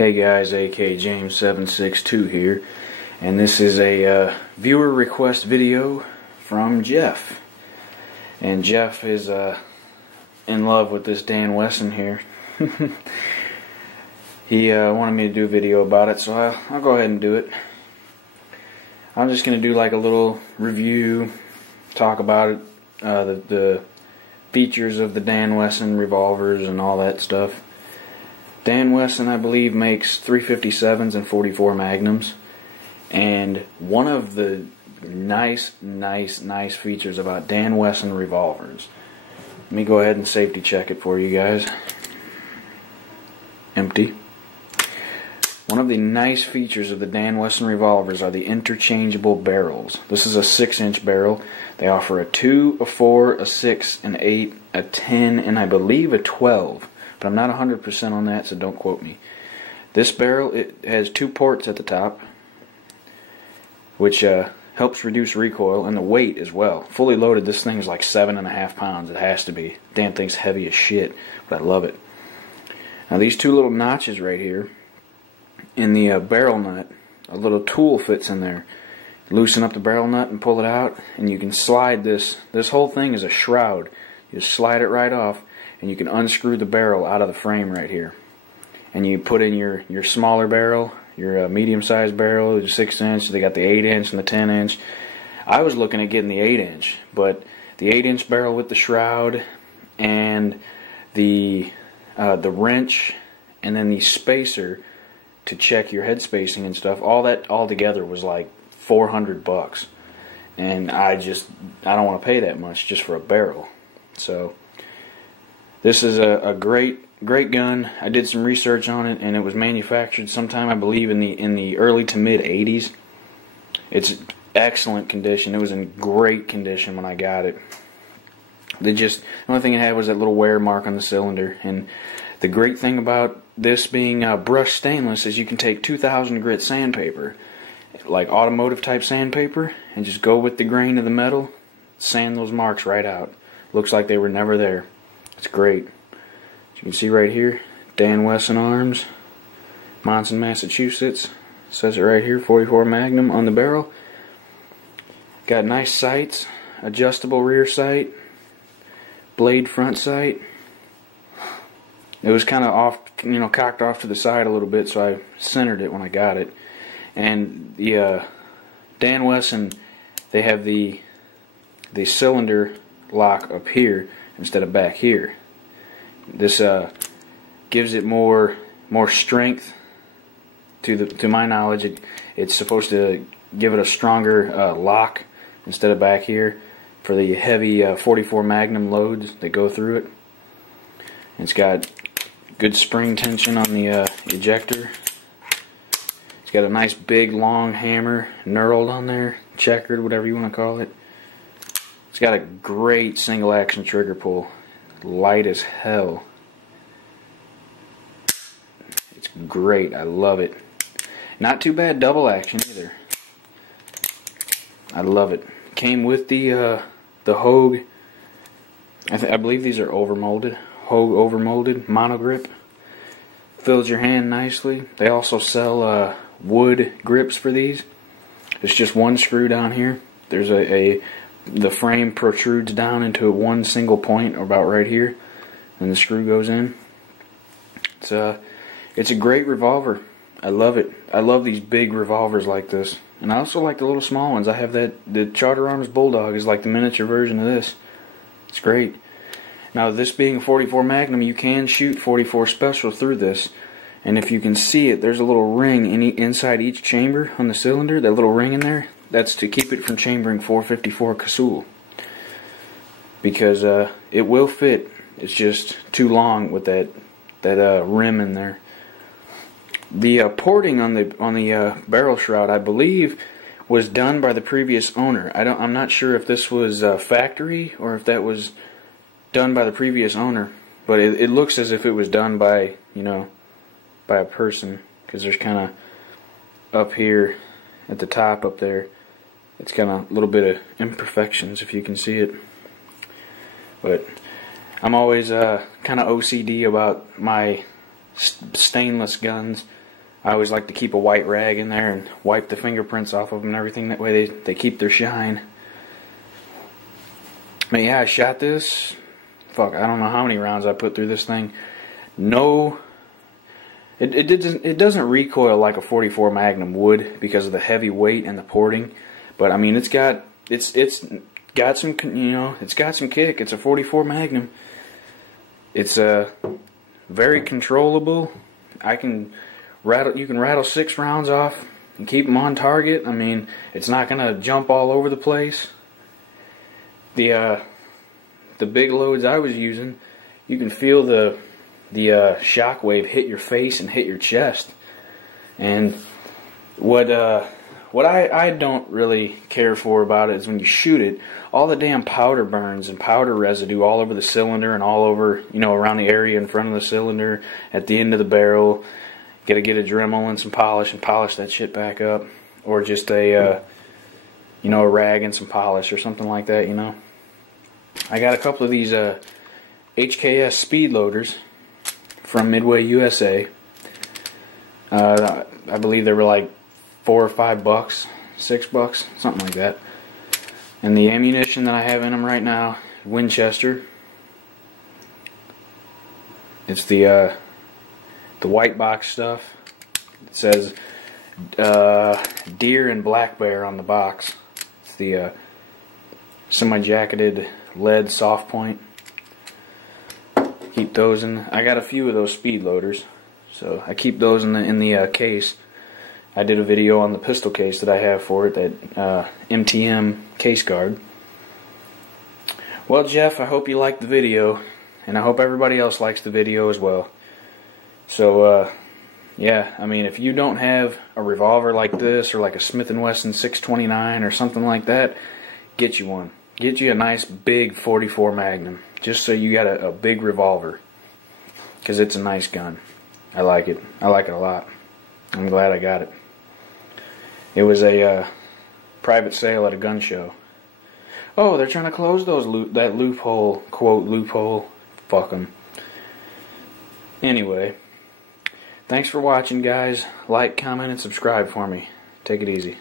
Hey guys, AK James762 here, and this is a viewer request video from Jeff. And Jeff is in love with this Dan Wesson here. He wanted me to do a video about it, so I'll go ahead and do it. I'm just going to do like a little review, talk about it, the features of the Dan Wesson revolvers and all that stuff. Dan Wesson, I believe, makes 357s and 44 Magnums, and one of the nice features about Dan Wesson revolvers, let me go ahead and safety check it for you guys. Empty. One of the nice features of the Dan Wesson revolvers are the interchangeable barrels. This is a 6-inch barrel. They offer a 2, a 4, a 6, an 8, a 10, and I believe a 12. But I'm not 100% on that, so don't quote me. This barrel, it has 2 ports at the top, which helps reduce recoil, and the weight as well. Fully loaded, this thing is like 7.5 pounds. It has to be. Damn thing's heavy as shit, but I love it. Now these 2 little notches right here in the barrel nut, a little tool fits in there. Loosen up the barrel nut and pull it out, and you can slide this. This whole thing is a shroud. You just slide it right off, and you can unscrew the barrel out of the frame right here. And you put in your smaller barrel, your medium-sized barrel, your 6-inch. They got the 8-inch and the 10-inch. I was looking at getting the 8-inch, but the 8-inch barrel with the shroud and the wrench and then the spacer to check your head spacing and stuff, all that all together was like $400. And I don't want to pay that much just for a barrel. So this is a great gun. I did some research on it, and it was manufactured sometime, I believe, in the early to mid 80s. It's excellent condition. It was in great condition when I got it. The only thing it had was that little wear mark on the cylinder. And the great thing about this being brushed stainless is you can take 2000 grit sandpaper, like automotive type sandpaper, and just go with the grain of the metal, sand those marks right out. Looks like they were never there. It's great. As you can see right here, Dan Wesson Arms, Monson, Massachusetts. Says it right here, 44 Magnum on the barrel. Got nice sights, adjustable rear sight, blade front sight. It was kind of off, cocked off to the side a little bit, so I centered it when I got it. And the Dan Wesson, they have the cylinder lock up here instead of back here. This gives it more strength. To my knowledge, it's supposed to give it a stronger lock instead of back here for the heavy 44 Magnum loads that go through it. It's got good spring tension on the ejector. It's got a nice big long hammer knurled on there, checkered, whatever you want to call it. It's got a great single action trigger pull, light as hell. It's great, I love it. Not too bad double action either. I love it. Came with the Hogue. I believe these are overmolded. Hogue overmolded monogrip. Fills your hand nicely. They also sell wood grips for these. It's just one screw down here. There's the frame protrudes down into one single point about right here, and the screw goes in. It's a great revolver. I love it. I love these big revolvers like this, and I also like the little small ones. I have the Charter Arms Bulldog is like the miniature version of this. It's great. Now, this being a 44 Magnum, you can shoot 44 Special through this, and if you can see it, there's a little ring inside each chamber on the cylinder. That little ring in there, that's to keep it from chambering 454 Casull, because it will fit. It's just too long with that rim in there. The porting on the barrel shroud, I believe, was done by the previous owner. I'm not sure if this was factory or if that was done by the previous owner, but it looks as if it was done by by a person, because there's kind of up here at the top up there, it's got a little bit of imperfections if you can see it. But I'm always kind of OCD about my stainless guns. I always like to keep a white rag in there and wipe the fingerprints off of them and everything. That way they keep their shine. But yeah, I shot this. Fuck, I don't know how many rounds I put through this thing. No, it doesn't recoil like a 44 Magnum would because of the heavy weight and the porting. But I mean, it's got some, you know, it's got some kick. It's a 44 Magnum. It's very controllable. You can rattle 6 rounds off and keep them on target. I mean, it's not gonna jump all over the place. The big loads I was using, you can feel the shock wave hit your face and hit your chest. And what I don't really care for about it is when you shoot it, all the damn powder burns and powder residue all over the cylinder and all over, you know, around the area in front of the cylinder, at the end of the barrel. Gotta get a Dremel and some polish and polish that shit back up, or just a you know, a rag and some polish or something like that, you know. I got a couple of these HKS speed loaders from Midway, USA. I believe they were like $4 or $5, $6, something like that. And the ammunition that I have in them right now, Winchester. It's the white box stuff. It says deer and black bear on the box. It's the semi-jacketed lead soft point. Keep those in. I got a few of those speed loaders, so I keep those in the case. I did a video on the pistol case that I have for it, that MTM case guard. Well, Jeff, I hope you liked the video, and I hope everybody else likes the video as well. So yeah, I mean, if you don't have a revolver like this, or like a Smith & Wesson 629 or something like that, get you one. Get you a nice big 44 Magnum, just so you got a big revolver, because it's a nice gun. I like it. I like it a lot. I'm glad I got it. It was a private sale at a gun show. Oh, they're trying to close that loophole, quote, loophole. Fuck them. Anyway, thanks for watching, guys. Like, comment, and subscribe for me. Take it easy.